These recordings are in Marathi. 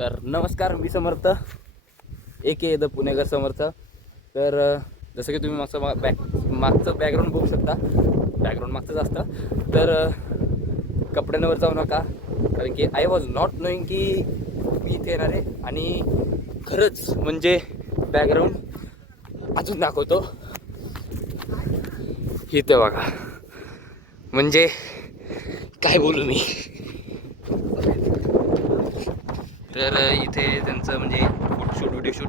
तर नमस्कार, मी समर्थ एके द पुणेकर समर्थ. तर जसं की तुम्ही मागचं बॅकग्राऊंड बघू शकता, बॅकग्राऊंड मागचंच असतं. तर कपड्यांवर जाऊ नका, कारण की आय वॉज नॉट नोईंग की मी इथे येणार आहे. आणि खरंच म्हणजे बॅकग्राऊंड अजून दाखवतो, इथे बघा. म्हणजे काय बोलू मी. तर इथे त्यांचं म्हणजे फोटोशूट व्हिडिओशूट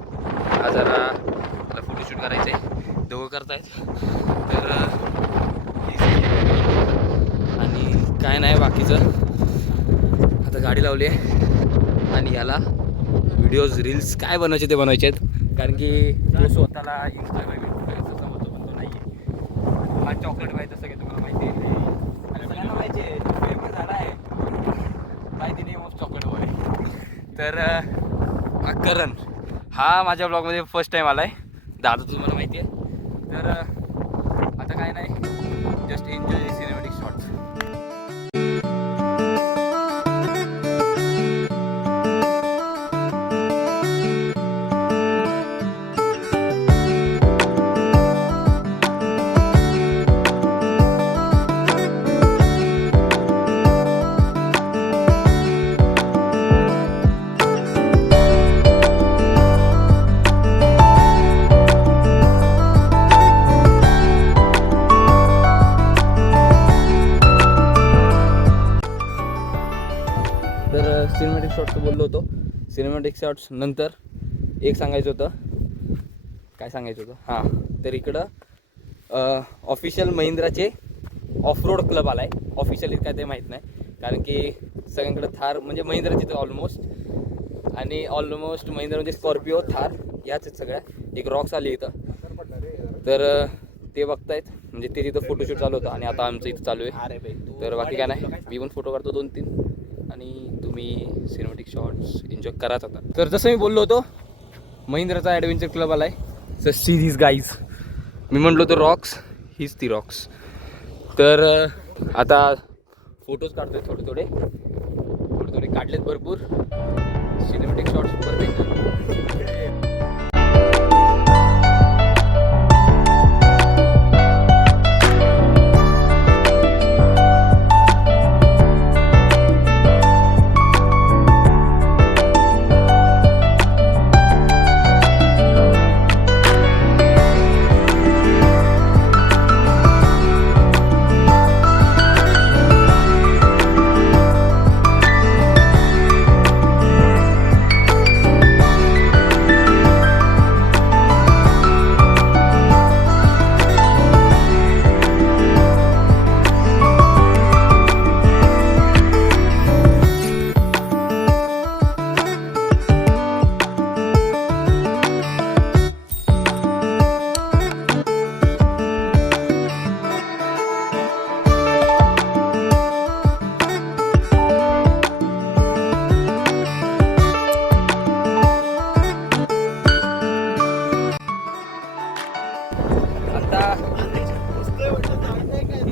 जरा त्याला फोटोशूट करायचं आहे, दोघं करतायत. तर आणि काय नाही बाकीचं. आता गाडी लावली आहे आणि याला व्हिडिओज रील्स काय बनवायचे ते बनवायचे आहेत, कारण की तो स्वतःला इंस्टाग्राम समजतो पण तो नाही आहे. हा चॉकलेट पाहिजे जसं की तुम्हाला माहिती आहे, आणि सगळ्यांना माहिती आहे तो फेमस झाला आहे, माहिती नाही मग चॉकलेट वगैरे. तर करण हा माझ्या ब्लॉगमध्ये फर्स्ट टाईम आला आहे, दादा तुम्हाला माहिती आहे. तर आता काय नाही, जस्ट एन्जॉय सिनेमॅटिक शॉट्स. तर सिनेमॅटिक शॉट्स बोललो होतो. सिनेमॅटिक शॉट्स नंतर एक सांगायचं होतं. काय सांगायचं होतं, हां. तर इकडं ऑफिशियल महिंद्राचे ऑफ रोड क्लब आला आहे. ऑफिशियली काय ते माहीत नाही, कारण की सगळ्यांकडे थार म्हणजे महिंद्राची तर ऑलमोस्ट, आणि ऑलमोस्ट महिंद्रा म्हणजे स्कॉर्पिओ, थार याच आहेत सगळ्या. एक रॉक्स आली इथं, तर ते बघतायत. म्हणजे ते तिथं फोटोशूट चालू होतं आणि आता आमचं इथं चालू आहे. तर बाकी काय नाही, मी पण फोटो काढतो 2-3, आणि तुम्ही सिनेमॅटिक शॉट्स एन्जॉय कराच आता. तर जसं मी बोललो होतो, महिंद्राचा ॲडव्हेंचर क्लब आला आहे. सर सी दिस गाईज, मी म्हटलो होतो रॉक्स, हीच ती रॉक्स. तर आता फोटोज काढतोय थोडे थोडे काढलेत भरपूर. सिनेमॅटिक शॉट्स परत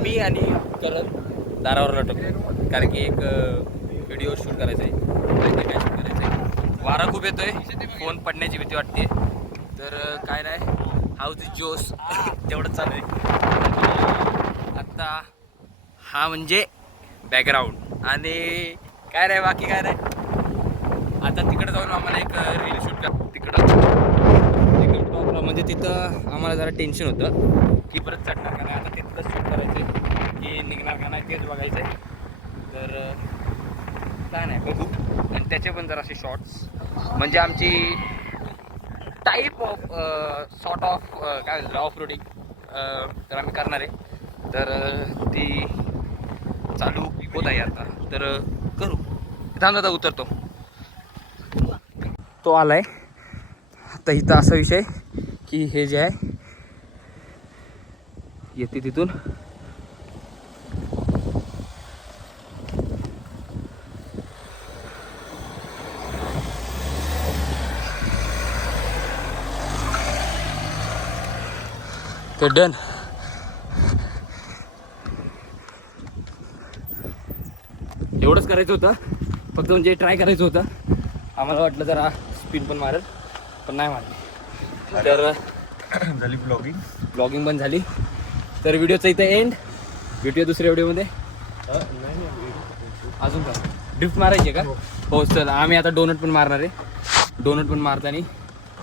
मी आणि करण दारावर लटकलो, कारण की एक व्हिडिओ शूट करायचा आहे. काय शूट करायचं आहे, वारा खूप येतोय, फोन पडण्याची भीती वाटते. तर काय नाही, हाऊस जोस तेवढंच चालू आहे आत्ता. हा म्हणजे बॅकग्राऊंड, आणि काय नाही बाकी काय नाही. आता तिकडं जाऊन आम्हाला एक रील शूट तिकडं म्हणजे तिथं आम्हाला जरा टेन्शन होतं की परत चढणार का नाही, आता तिथलं शूट करायचं की निघणार का नाही तेच बघायचं आहे. तर काय नाही बघू. आणि त्याचे पण जरा असे शॉर्ट्स, म्हणजे आमची टाईप ऑफ सॉर्ट ऑफ काय म्हणतात ऑफ रोडिंग तर आम्ही करणार आहे. तर ती चालू होत आहे आता, तर करू. थांब उतरतो. तो आलाय आता. इथं असा विषय की हे जे आहे येते तिथून, तर डन. एवढंच करायचं होतं फक्त, म्हणजे ट्राय करायचं होतं. आम्हाला वाटलं जरा स्पीड पण मारेल, पण नाही मारली. तर झाली ब्लॉगिंग पण झाली. तर व्हिडिओचा इथं एंड. भेटूया दुसऱ्या व्हिडिओमध्ये. अजून का ड्रिफ्ट मारायची का? हो चल, आम्ही आता डोनट पण मारणार आहे. डोनट पण मारताना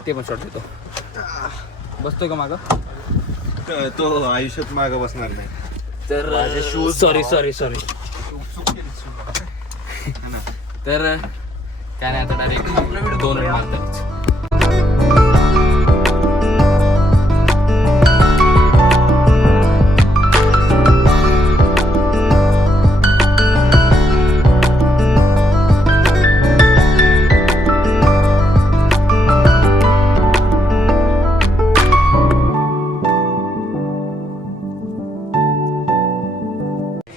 ते पण शॉट देतो. बसतोय का मागं? तो आयुष्यात मागं बसणार नाही. तर सॉरी तर काय नाही, आता डायरेक्ट डोनट मारतात.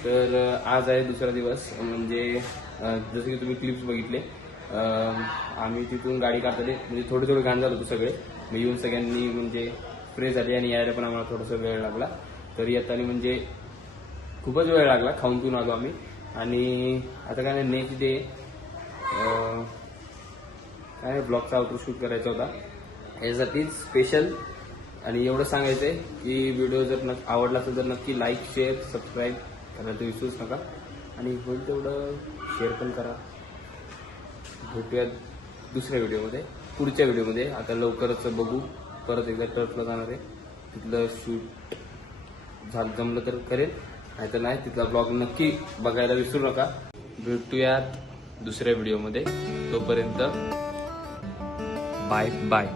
तर आज आहे दुसरा दिवस. म्हणजे जसं की तुम्ही क्लिप्स बघितले, आम्ही तिथून गाडी काढताना म्हणजे थोडे घाण झालं होतं सगळे. मग येऊन सगळ्यांनी म्हणजे फ्रेश झाले आणि यायला पण आम्हाला थोडासा वेळ लागला. तर येताना म्हणजे खूपच वेळ लागला, खाऊन पिऊन आलो आम्ही. आणि आता काय नाही, नेक्स्ट डे काय ब्लॉगचा आउटर शूट करायचा होता. यासाठीच स्पेशल. आणि एवढं सांगायचं आहे की व्हिडिओ जर आवडला असेल तर नक्की लाईक, शेअर, सबस्क्राईब करायला तर विसरूच नका. आणि होईल तेवढं शेअर पण करा. भेटूया दुसऱ्या व्हिडिओमध्ये, पुढच्या व्हिडिओमध्ये. आता लवकरच बघू, परत एकदा टर्फला जाणार आहे. तिथलं शूट जमलं तर करेल, नाही तर नाही. तिथला ब्लॉग नक्की बघायला विसरू नका. भेटूयात दुसऱ्या व्हिडिओमध्ये. तोपर्यंत बाय बाय.